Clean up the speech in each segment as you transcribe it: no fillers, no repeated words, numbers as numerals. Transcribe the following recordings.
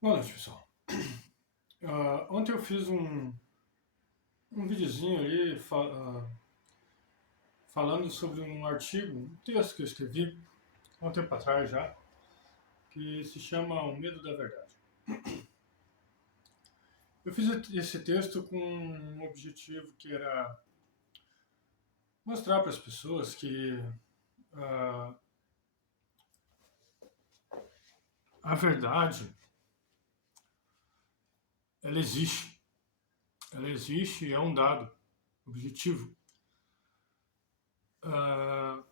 Boa noite, pessoal. Ontem eu fiz um videozinho ali falando sobre um artigo, um texto que eu escrevi há um tempo atrás já, que se chama O Medo da Verdade. Eu fiz esse texto com um objetivo que era mostrar para as pessoas que ah, a verdade, ela existe. Ela existe e é um dado objetivo. Ah,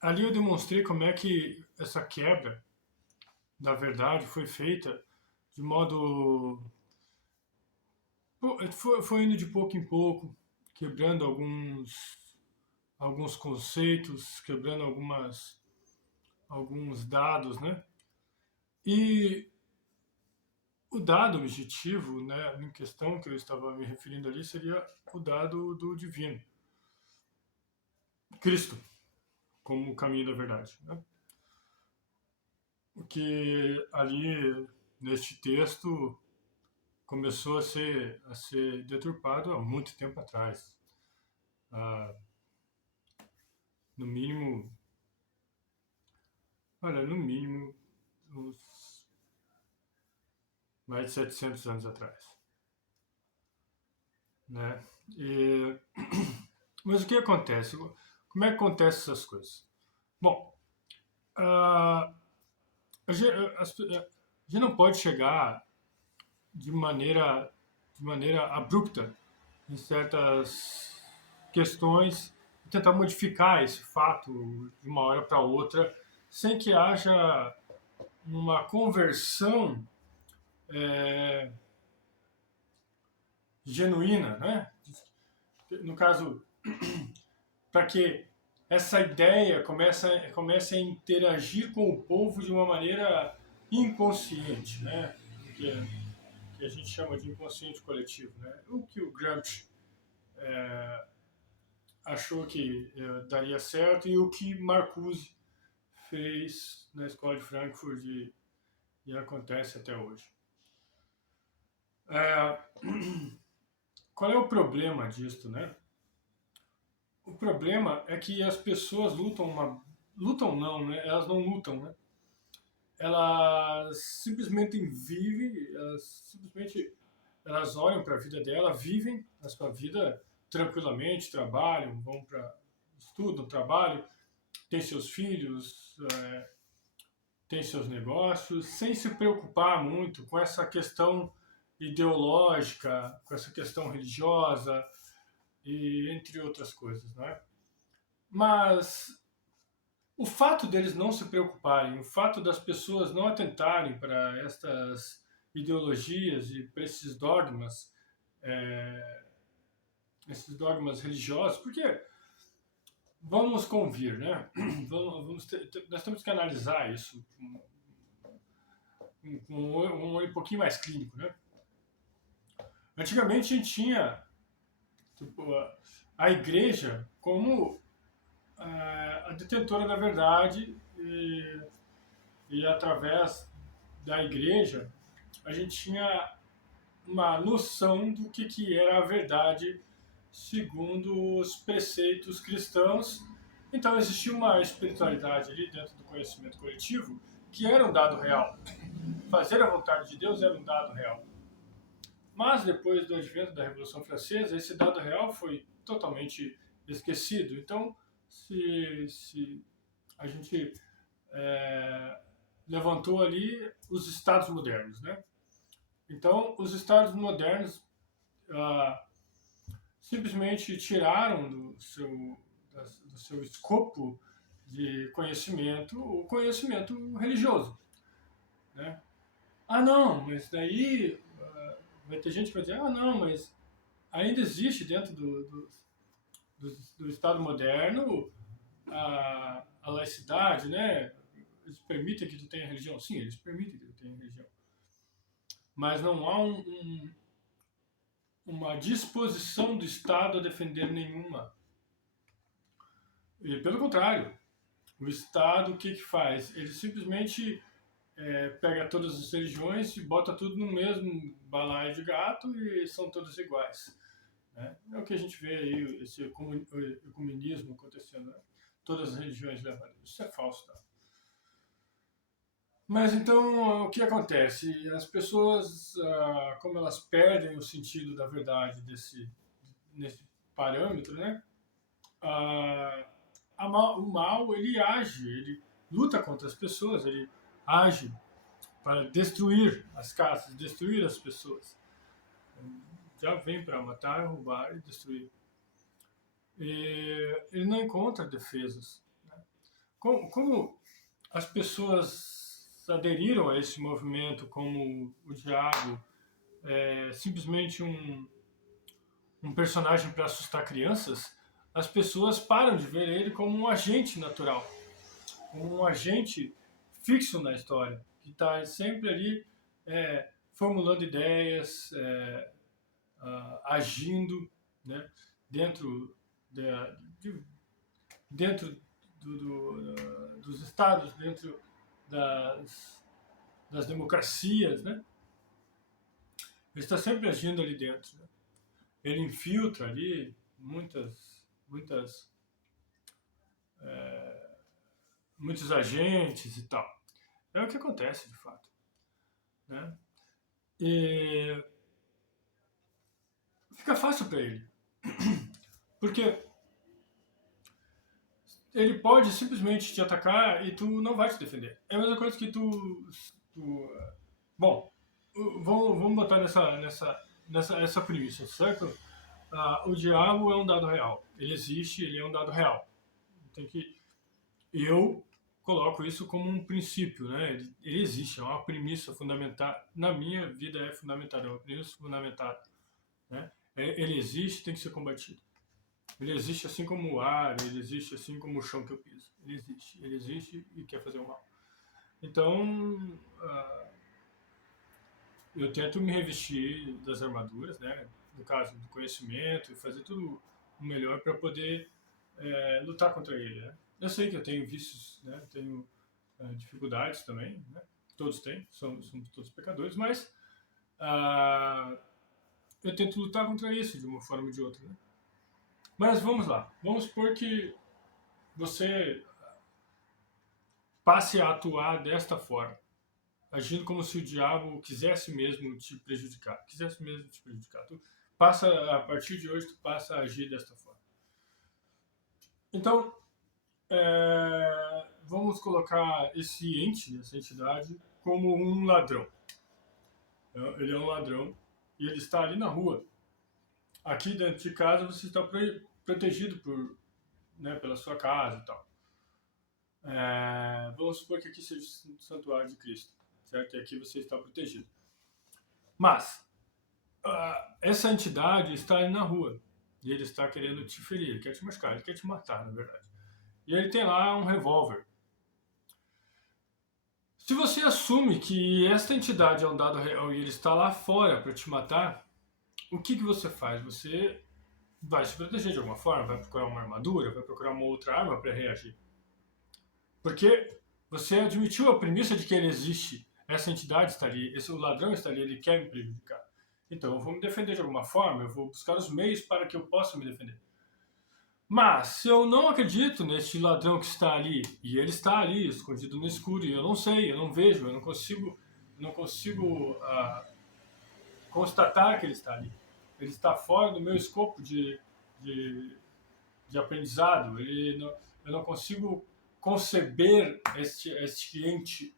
Ali eu demonstrei como é que essa quebra da verdade foi feita de modo. Foi indo de pouco em pouco, quebrando alguns conceitos, quebrando alguns dados, né? E o dado objetivo, né, em questão que eu estava me referindo ali, seria o dado do divino, Cristo, como o caminho da verdade. Né? O que ali, neste texto, começou a ser deturpado há muito tempo atrás. Ah, no mínimo, olha, no mínimo, uns mais de 700 anos atrás. Né? E, mas o que acontece? Como é que acontecem essas coisas? Bom, ah, a gente não pode chegar de maneira abrupta em certas questões e tentar modificar esse fato de uma hora para outra sem que haja uma conversão é, genuína, né? No caso, para que essa ideia comece a interagir com o povo de uma maneira inconsciente, né? Que a gente chama de inconsciente coletivo, né? O que o Gramsci achou que daria certo e o que Marcuse fez na escola de Frankfurt e acontece até hoje. É, qual é o problema disto, né? O problema é que as pessoas lutam não, né? Elas não lutam, né? Elas simplesmente vivem, elas olham para a vida dela, vivem a sua vida tranquilamente, trabalham, vão para estudam, trabalham, têm seus filhos, têm seus negócios, sem se preocupar muito com essa questão ideológica, com essa questão religiosa e entre outras coisas, não é? Mas o fato deles não se preocuparem, o fato das pessoas não atentarem para estas ideologias e para esses dogmas religiosos, porque vamos convir, né? Nós temos que analisar isso com um olho um pouquinho mais clínico, né? Antigamente a gente tinha tipo, a igreja como a detentora da verdade e através da igreja a gente tinha uma noção do que era a verdade segundo os preceitos cristãos. Então existia uma espiritualidade ali dentro do conhecimento coletivo que era um dado real. Fazer a vontade de Deus era um dado real. Mas depois do advento da Revolução Francesa, esse dado real foi totalmente esquecido. Então, se a gente é, levantou ali os Estados modernos, né? Então, os Estados modernos ah, simplesmente tiraram do seu escopo de conhecimento o conhecimento religioso, né? Ah, não, mas daí vai ter gente que vai dizer, ah, não, mas ainda existe dentro do Estado moderno a laicidade, né? Eles permitem que tu tenha religião? Sim, eles permitem que tu tenha religião. Mas não há uma disposição do Estado a defender nenhuma. E, pelo contrário, o Estado o que faz? Ele simplesmente pega todas as religiões e bota tudo no mesmo balaio de gato e são todas iguais. Né? É o que a gente vê aí, esse ecumenismo acontecendo, né? Todas as religiões levam a Deus. Isso é falso, tá? Mas então, o que acontece? As pessoas, como elas perdem o sentido da verdade nesse parâmetro, né? Ah, o mal, ele age, ele luta contra as pessoas, ele age para destruir as casas, destruir as pessoas. Já vem para matar, roubar e destruir. E ele não encontra defesas. Né? Como as pessoas aderiram a esse movimento como o diabo simplesmente um personagem para assustar crianças, as pessoas param de ver ele como um agente natural, como um agente fixo na história, que está sempre ali formulando ideias, agindo, né, dentro, de, dentro dos estados, dentro das democracias, né? Ele está sempre agindo ali dentro. Né? Ele infiltra ali muitos agentes e tal. É o que acontece, de fato. Né? E fica fácil para ele. Porque ele pode simplesmente te atacar e tu não vai te defender. É a mesma coisa que bom, vamos botar nessa premissa, certo? O diabo é um dado real. Ele existe, ele é um dado real. Tem que eu coloco isso como um princípio, né? Ele existe, é uma premissa fundamental. Na minha vida é fundamentada, é uma premissa fundamentada. Né? Ele existe, tem que ser combatido. Ele existe assim como o ar, ele existe assim como o chão que eu piso. Ele existe e quer fazer o mal. Então, eu tento me revestir das armaduras, né? No caso do conhecimento, e fazer tudo o melhor para poder lutar contra ele. Né? Eu sei que eu tenho vícios, né? Tenho dificuldades também, né? Todos têm, somos todos pecadores, mas eu tento lutar contra isso de uma forma ou de outra. Né? Mas vamos lá, vamos supor que você passe a atuar desta forma, agindo como se o diabo quisesse mesmo te prejudicar. Tu passa, a partir de hoje, tu passa a agir desta forma. Então, vamos colocar esse ente, essa entidade, como um ladrão. Ele é um ladrão e ele está ali na rua. Aqui dentro de casa você está protegido pela sua casa e tal. Vamos supor que aqui seja o santuário de Cristo, certo? E aqui você está protegido. Mas essa entidade está ali na rua e ele está querendo te ferir, ele quer te machucar, ele quer te matar, na verdade. E ele tem lá um revólver. Se você assume que esta entidade é um dado real e ele está lá fora para te matar, o que você faz? Você vai se proteger de alguma forma, vai procurar uma armadura, vai procurar uma outra arma para reagir. Porque você admitiu a premissa de que ele existe, essa entidade está ali, o ladrão está ali, ele quer me prejudicar. Então eu vou me defender de alguma forma, eu vou buscar os meios para que eu possa me defender. Mas se eu não acredito neste ladrão que está ali, e ele está ali, escondido no escuro, e eu não sei, eu não vejo, eu não consigo constatar que ele está ali. Ele está fora do meu escopo de aprendizado, eu não consigo conceber este ente.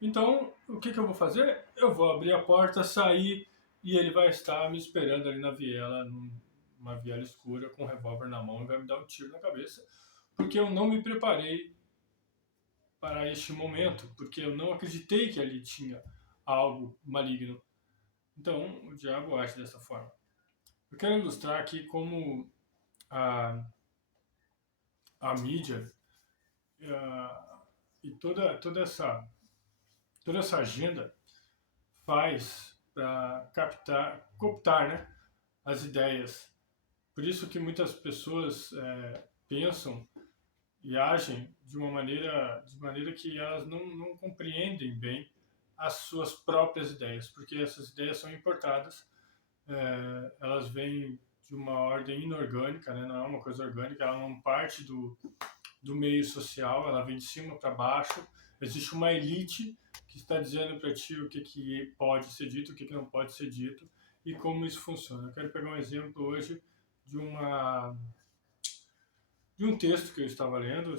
Então, o que eu vou fazer? Eu vou abrir a porta, sair, e ele vai estar me esperando ali na viela, numa viela escura, com um revólver na mão, e vai me dar um tiro na cabeça, porque eu não me preparei para este momento, porque eu não acreditei que ali tinha algo maligno. Então, o diabo age dessa forma. Eu quero ilustrar aqui como a mídia e toda essa agenda faz para cooptar, né, as ideias. Por isso que muitas pessoas pensam e agem de maneira que elas não compreendem bem as suas próprias ideias, porque essas ideias são importadas, elas vêm de uma ordem inorgânica, né? Não é uma coisa orgânica, ela não parte do meio social, ela vem de cima para baixo. Existe uma elite que está dizendo para ti o que pode ser dito, o que não pode ser dito e como isso funciona. Eu quero pegar um exemplo hoje de uma de um texto que eu estava lendo.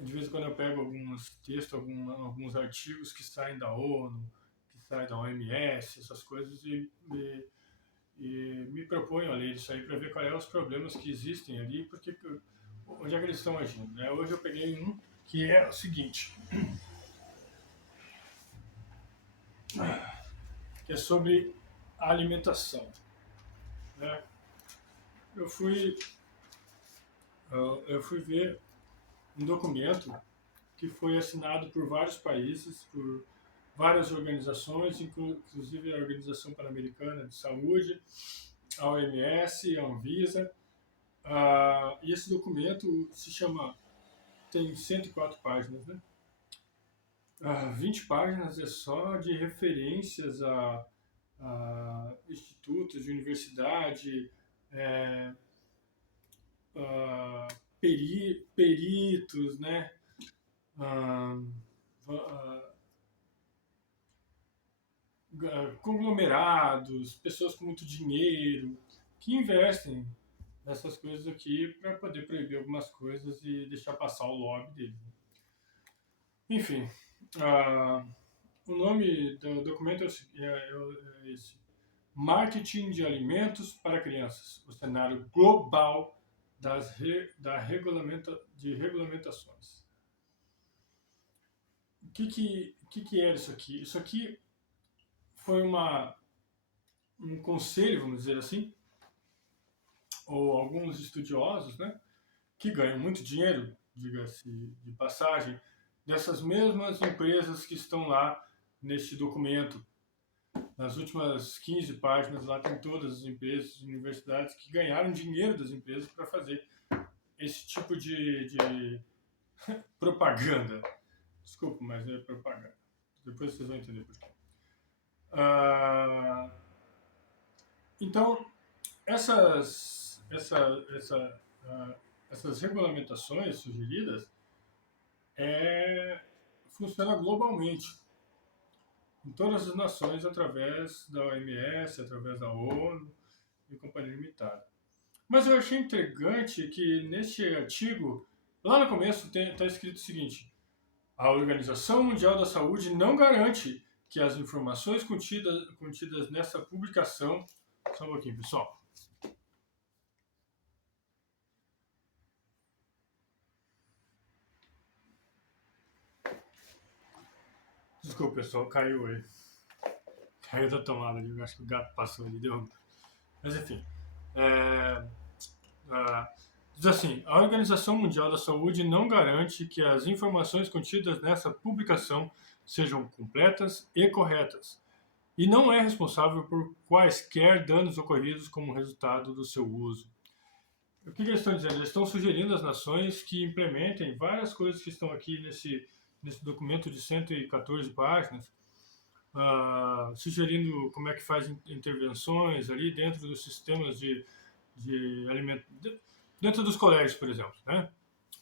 De vez em quando eu pego alguns textos, alguns artigos que saem da ONU, que saem da OMS, essas coisas, e me proponho a ler isso aí para ver quais são os problemas que existem ali, porque onde é que eles estão agindo. Né? Hoje eu peguei um que é o seguinte, que é sobre a alimentação. Né? Eu fui eu fui ver um documento que foi assinado por vários países, por várias organizações, inclusive a Organização Pan-Americana de Saúde, a OMS, a Anvisa. E esse documento se chama, tem 104 páginas, né? 20 páginas é só de referências a institutos de universidade, é, peritos, né? Ah, conglomerados, pessoas com muito dinheiro, que investem nessas coisas aqui para poder proibir algumas coisas e deixar passar o lobby deles. Enfim, uh, o nome do documento é esse: Marketing de Alimentos para Crianças, o cenário global de regulamentações. O que era isso aqui? Isso aqui foi um conselho, vamos dizer assim, ou alguns estudiosos, né, que ganham muito dinheiro, diga-se de passagem, dessas mesmas empresas que estão lá neste documento. Nas últimas 15 páginas lá tem todas as empresas, universidades que ganharam dinheiro das empresas para fazer esse tipo de propaganda. Desculpa, mas é propaganda. Depois vocês vão entender por quê. Então, essas regulamentações sugeridas funcionam globalmente, em todas as nações, através da OMS, através da ONU e companhia limitada. Mas eu achei intrigante que neste artigo, lá no começo, está escrito o seguinte: a Organização Mundial da Saúde não garante que as informações contidas nessa publicação... Só um pouquinho, pessoal. Desculpa, pessoal, caiu aí. Caiu da tomada ali, acho que o gato passou ali, deu. Mas enfim. Diz assim: a Organização Mundial da Saúde não garante que as informações contidas nessa publicação sejam completas e corretas, e não é responsável por quaisquer danos ocorridos como resultado do seu uso. O que eles estão dizendo? Eles estão sugerindo às nações que implementem várias coisas que estão aqui nesse documento de 114 páginas, sugerindo como é que faz intervenções ali dentro dos sistemas de alimento, dentro dos colégios, por exemplo, né?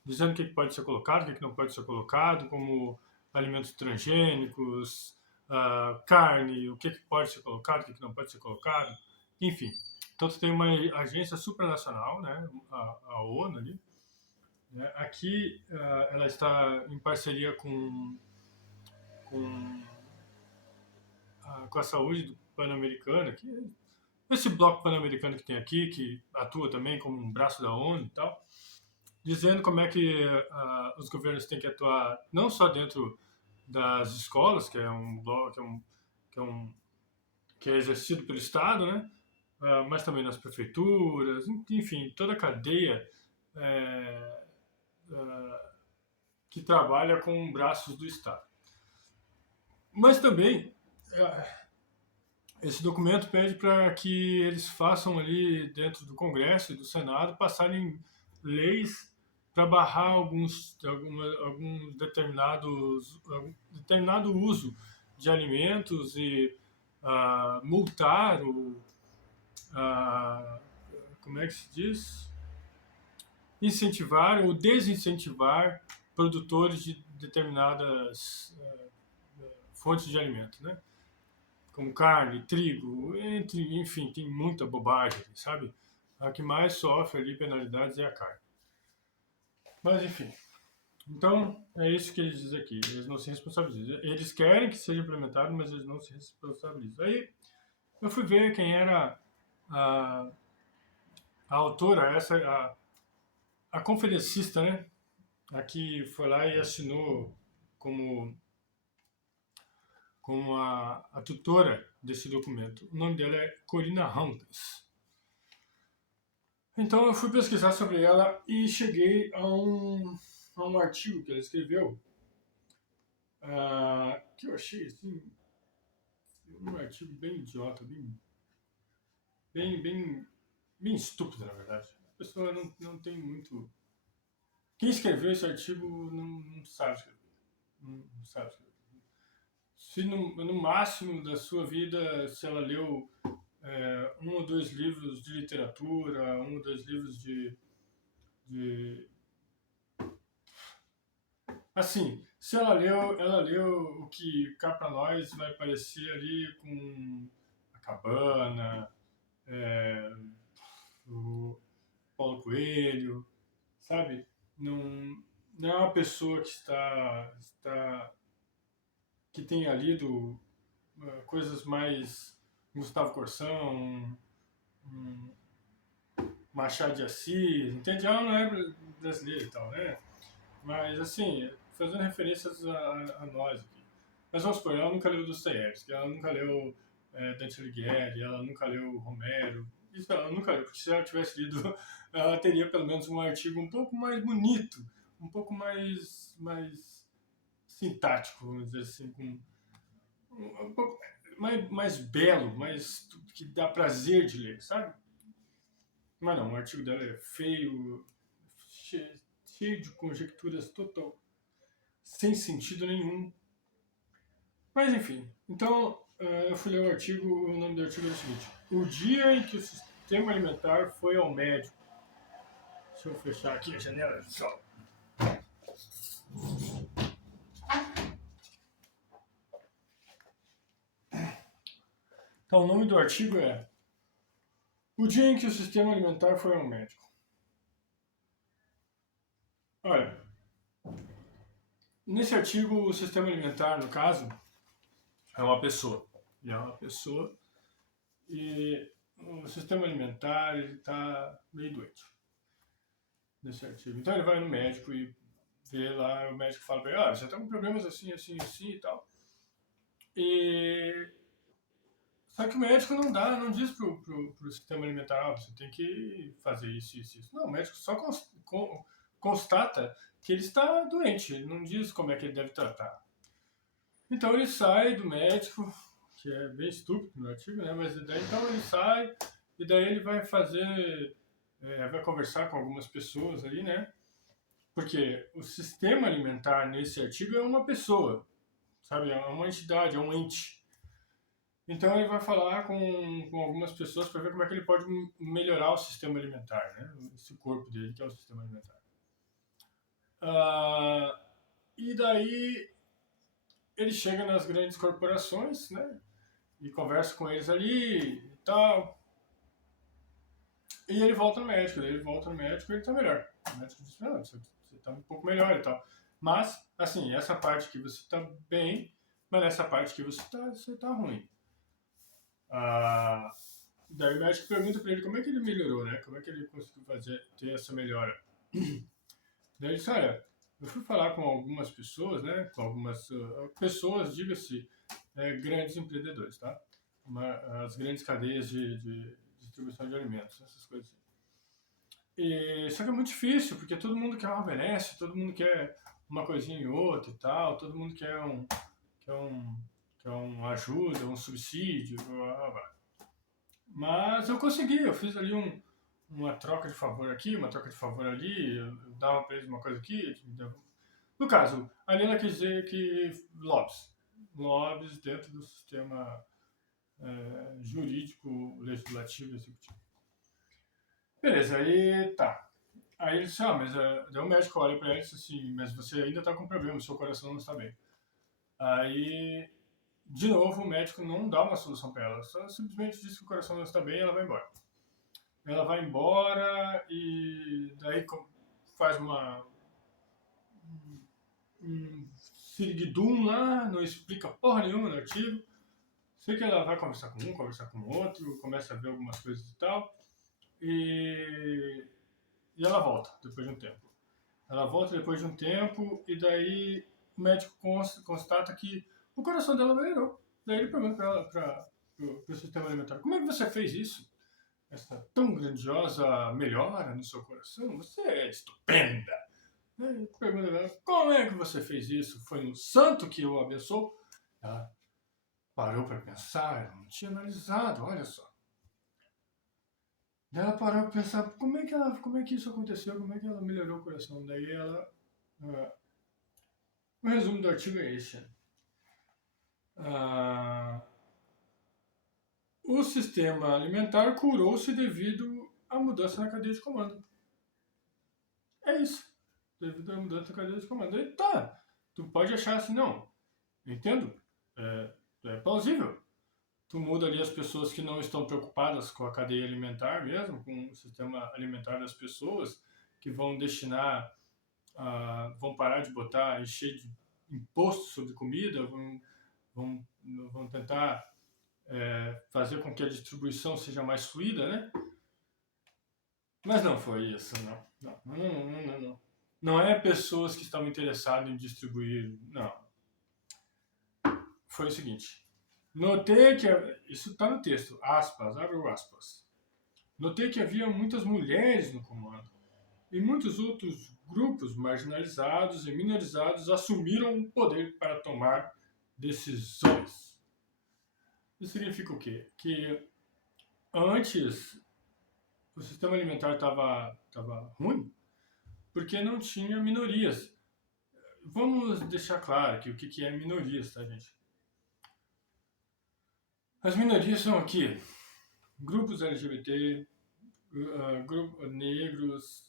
Dizendo o que pode ser colocado, o que não pode ser colocado, como alimentos transgênicos, carne, o que pode ser colocado, o que não pode ser colocado, enfim. Então, você tem uma agência supranacional, né, a ONU ali. Né? Aqui, ela está em parceria com a saúde pan-americana, esse bloco pan-americano que tem aqui, que atua também como um braço da ONU e tal, dizendo como é que os governos têm que atuar não só dentro das escolas, que é exercido pelo Estado, né? Mas também nas prefeituras, enfim, toda a cadeia que trabalha com braços do Estado. Mas também esse documento pede para que eles façam ali dentro do Congresso e do Senado passarem leis para barrar algum determinado uso de alimentos e multar ou ah, como é que se diz? Incentivar ou desincentivar produtores de determinadas fontes de alimento, né? Como carne, trigo, enfim, tem muita bobagem, sabe? A que mais sofre ali penalidades é a carne. Mas enfim, então é isso que eles dizem aqui, eles não se responsabilizam. Eles querem que seja implementado, mas eles não se responsabilizam. Aí eu fui ver quem era a, a autora, a conferencista, né? A que foi lá e assinou como, como a tutora desse documento. O nome dela é Corina Hunkes. Então eu fui pesquisar sobre ela e cheguei a um artigo que ela escreveu, que eu achei assim, um artigo bem idiota, bem, bem, bem estúpido, na verdade. A pessoa não tem muito. Quem escreveu esse artigo não sabe escrever. Não sabe escrever. Se no máximo da sua vida, se ela leu um ou dois livros de literatura, um ou dois livros de assim, se ela leu o que cá pra nós vai parecer ali com a Cabana, é, o Paulo Coelho, sabe? Não é uma pessoa que que tenha lido coisas mais Gustavo Corsão, um Machado de Assis, entende? Ela não é brasileira e tal, né? Mas, assim, fazendo referências a nós aqui. Mas vamos supor, ela nunca leu Dostoiévski, ela nunca leu Dante Alighieri, ela nunca leu Romero. Isso ela nunca leu, porque se ela tivesse lido, ela teria pelo menos um artigo um pouco mais bonito, um pouco mais sintático, vamos dizer assim, com um pouco mais belo, mais que dá prazer de ler, sabe? Mas não, o artigo dela é feio, cheio de conjecturas total, sem sentido nenhum. Mas enfim, então eu fui ler o artigo, o nome do artigo é o seguinte: o dia em que o sistema alimentar foi ao médico. Deixa eu fechar aqui a janela. Só. Então o nome do artigo é o dia em que o sistema alimentar foi ao médico. Olha, nesse artigo o sistema alimentar, no caso, é uma pessoa. E é uma pessoa e o sistema alimentar está meio doente nesse artigo. Então ele vai no médico e vê lá, o médico fala para ele, você está com problemas assim, assim, assim e tal. E só que o médico não diz pro sistema alimentar, você tem que fazer isso, isso, isso. Não, o médico só constata que ele está doente, ele não diz como é que ele deve tratar. Então ele sai do médico, que é bem estúpido no artigo, né? Mas daí então ele sai e daí ele vai fazer, vai conversar com algumas pessoas ali, né? Porque o sistema alimentar nesse artigo é uma pessoa, sabe? É uma entidade, é um ente. Então ele vai falar com algumas pessoas para ver como é que ele pode melhorar o sistema alimentar, né? Esse corpo dele, que é o sistema alimentar. E daí ele chega nas grandes corporações, né? E conversa com eles ali e tal. E ele volta no médico, daí ele volta no médico e ele tá melhor. O médico diz, não, você tá um pouco melhor e tal. Mas, assim, essa parte que você tá bem, mas nessa parte que você tá ruim. Daí o médico pergunta pra ele como é que ele melhorou, né? Como é que ele conseguiu ter essa melhora. Daí ele disse, olha, eu fui falar com algumas pessoas, né? Com algumas pessoas, diga-se, grandes empreendedores, tá? As grandes cadeias de distribuição de alimentos, essas coisas assim. Só que é muito difícil, porque todo mundo quer uma benesse, todo mundo quer uma coisinha e outra e tal, todo mundo quer um, quer uma ajuda, um subsídio, blá, blá, blá. Mas eu consegui, eu fiz ali uma troca de favor aqui, uma troca de favor ali, eu dava para eles uma coisa aqui. No caso, ali ela quer dizer que lobbies dentro do sistema jurídico, legislativo, executivo. Beleza, aí tá. Aí ele disse, mas daí o médico olha pra ele e disse assim, mas você ainda tá com problema, seu coração não está bem. Aí, de novo, o médico não dá uma solução para ela, só simplesmente diz que o coração não está bem e ela vai embora. Ela vai embora e daí faz um siriguidum lá, não explica porra nenhuma no artigo. Sei que ela vai conversar com um, conversar com o outro, começa a ver algumas coisas e tal. E ela volta depois de um tempo. Ela volta depois de um tempo e daí o médico constata que o coração dela melhorou. Daí ele pergunta para o sistema alimentar: como é que você fez isso? Essa tão grandiosa melhora no seu coração? Você é estupenda! Ele pergunta pra ela: como é que você fez isso? Foi no santo que eu abençoo? Ela parou para pensar, ela não tinha analisado, olha só. Daí ela parou para pensar como é que isso aconteceu, como é que ela melhorou o coração. Daí ela. O resumo do artigo é este. O sistema alimentar curou-se devido à mudança na cadeia de comando. É isso. Devido à mudança na cadeia de comando. E tá. Tu pode achar assim, não. Entendo. É plausível. Tu muda ali as pessoas que não estão preocupadas com a cadeia alimentar mesmo, com o sistema alimentar das pessoas, que vão destinar, vão parar de botar, encher de imposto sobre comida, vão tentar fazer com que a distribuição seja mais fluida, né? Mas não foi isso, não. Não é pessoas que estavam interessadas em distribuir, não. Foi o seguinte, notei que, isso está no texto, aspas, abre o aspas. Notei que havia muitas mulheres no comando e muitos outros grupos marginalizados e minorizados assumiram o poder para tomar decisões. Isso significa o quê? Que antes o sistema alimentar estava ruim porque não tinha minorias. Vamos deixar claro aqui o que é minorias, tá, gente? As minorias são aqui grupos LGBT, negros,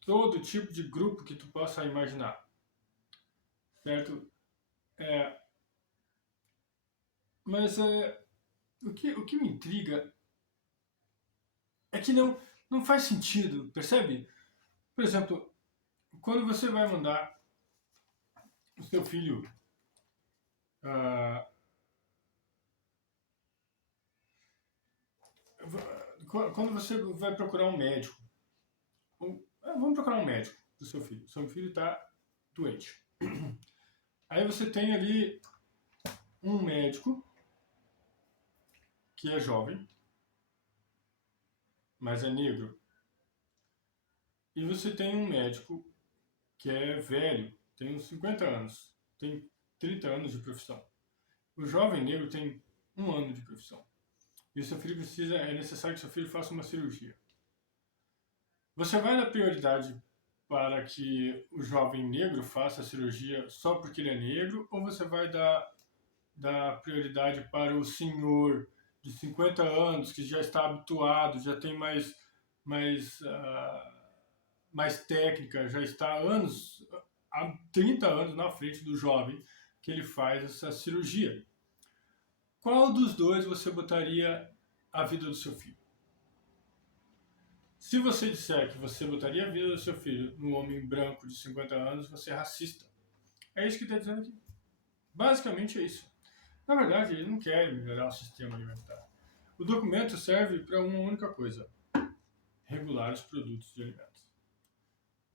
todo tipo de grupo que tu possa imaginar, certo? Mas o que me intriga é que não faz sentido, percebe? Por exemplo, quando você vai mandar o seu filho quando você vai procurar um médico, vamos procurar um médico do seu filho. Seu filho está doente. Aí você tem ali um médico que é jovem, mas é negro. E você tem um médico que é velho, tem uns 50 anos, tem 30 anos de profissão. O jovem negro tem 1 ano de profissão. E o seu filho é necessário que seu filho faça uma cirurgia. Você vai dar prioridade para que o jovem negro faça a cirurgia só porque ele é negro, ou você vai dar prioridade para o senhor de 50 anos que já está habituado, já tem mais técnica, já está há 30 anos na frente do jovem que ele faz essa cirurgia? Qual dos dois você botaria a vida do seu filho? Se você disser que você botaria a vida do seu filho no homem branco de 50 anos, você é racista. É isso que está dizendo aqui. Basicamente é isso. Na verdade, ele não quer melhorar o sistema alimentar. O documento serve para uma única coisa: regular os produtos de alimentos.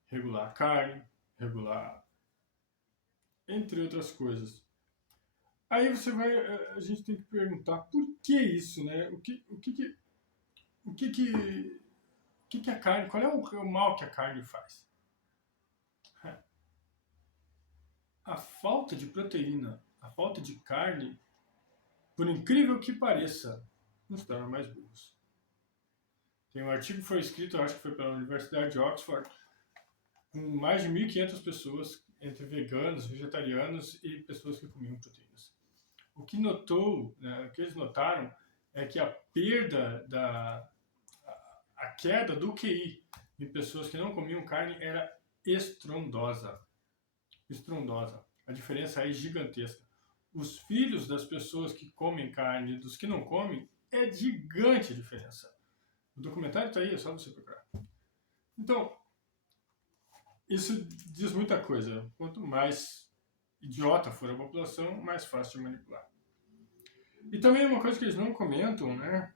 Regular a carne, regular, entre outras coisas. Aí a gente tem que perguntar por que isso, né? O que a carne, qual é o mal que a carne faz? A falta de proteína, a falta de carne, por incrível que pareça, nos torna mais burros. Tem um artigo que foi escrito, eu acho que foi pela Universidade de Oxford, com mais de 1.500 pessoas, entre veganos, vegetarianos e pessoas que comiam proteínas. O que o que eles notaram é que a perda a queda do QI em pessoas que não comiam carne era estrondosa. Estrondosa. A diferença é gigantesca. Os filhos das pessoas que comem carne e dos que não comem é gigante a diferença. O documentário está aí, é só você procurar. Então, isso diz muita coisa. Quanto mais idiota for a população, mais fácil de manipular. E também uma coisa que eles não comentam, né?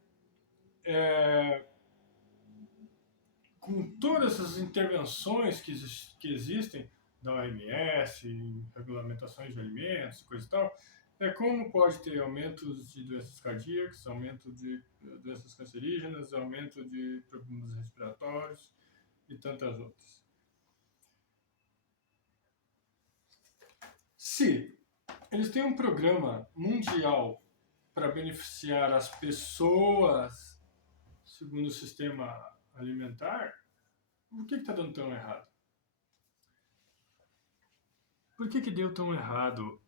Com todas essas intervenções que existem da OMS, regulamentações de alimentos, coisa e tal, como pode ter aumentos de doenças cardíacas, aumento de doenças cancerígenas, aumento de problemas respiratórios e tantas outras. Se eles têm um programa mundial para beneficiar as pessoas segundo o sistema alimentar, por que está dando tão errado? Por que deu tão errado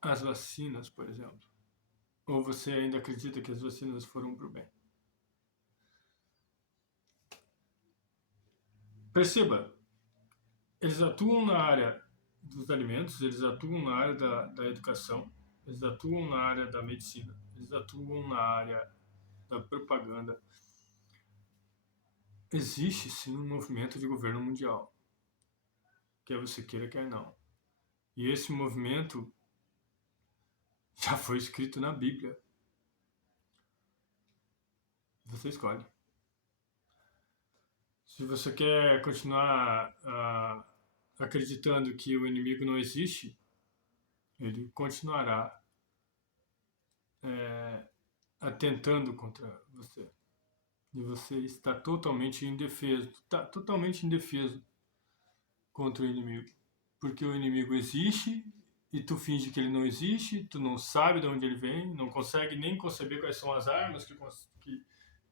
as vacinas, por exemplo? Ou você ainda acredita que as vacinas foram para o bem? Perceba, eles atuam na área dos alimentos, eles atuam na área da educação, eles atuam na área da medicina, eles atuam na área da propaganda. Existe sim um movimento de governo mundial, quer você queira, quer não. E esse movimento já foi escrito na Bíblia. Você escolhe. Se você quer continuar acreditando que o inimigo não existe, ele continuará atentando contra você. E você está totalmente indefeso. Está totalmente indefeso contra o inimigo. Porque o inimigo existe e tu finge que ele não existe, tu não sabe de onde ele vem, não consegue nem conceber quais são as armas que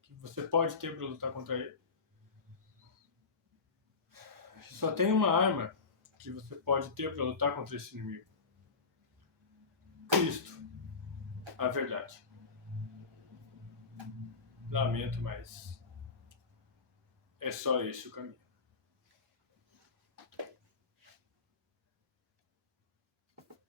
você pode ter para lutar contra ele. Só tem uma arma que você pode ter para lutar contra esse inimigo. Cristo, a verdade. Lamento, mas é só esse o caminho.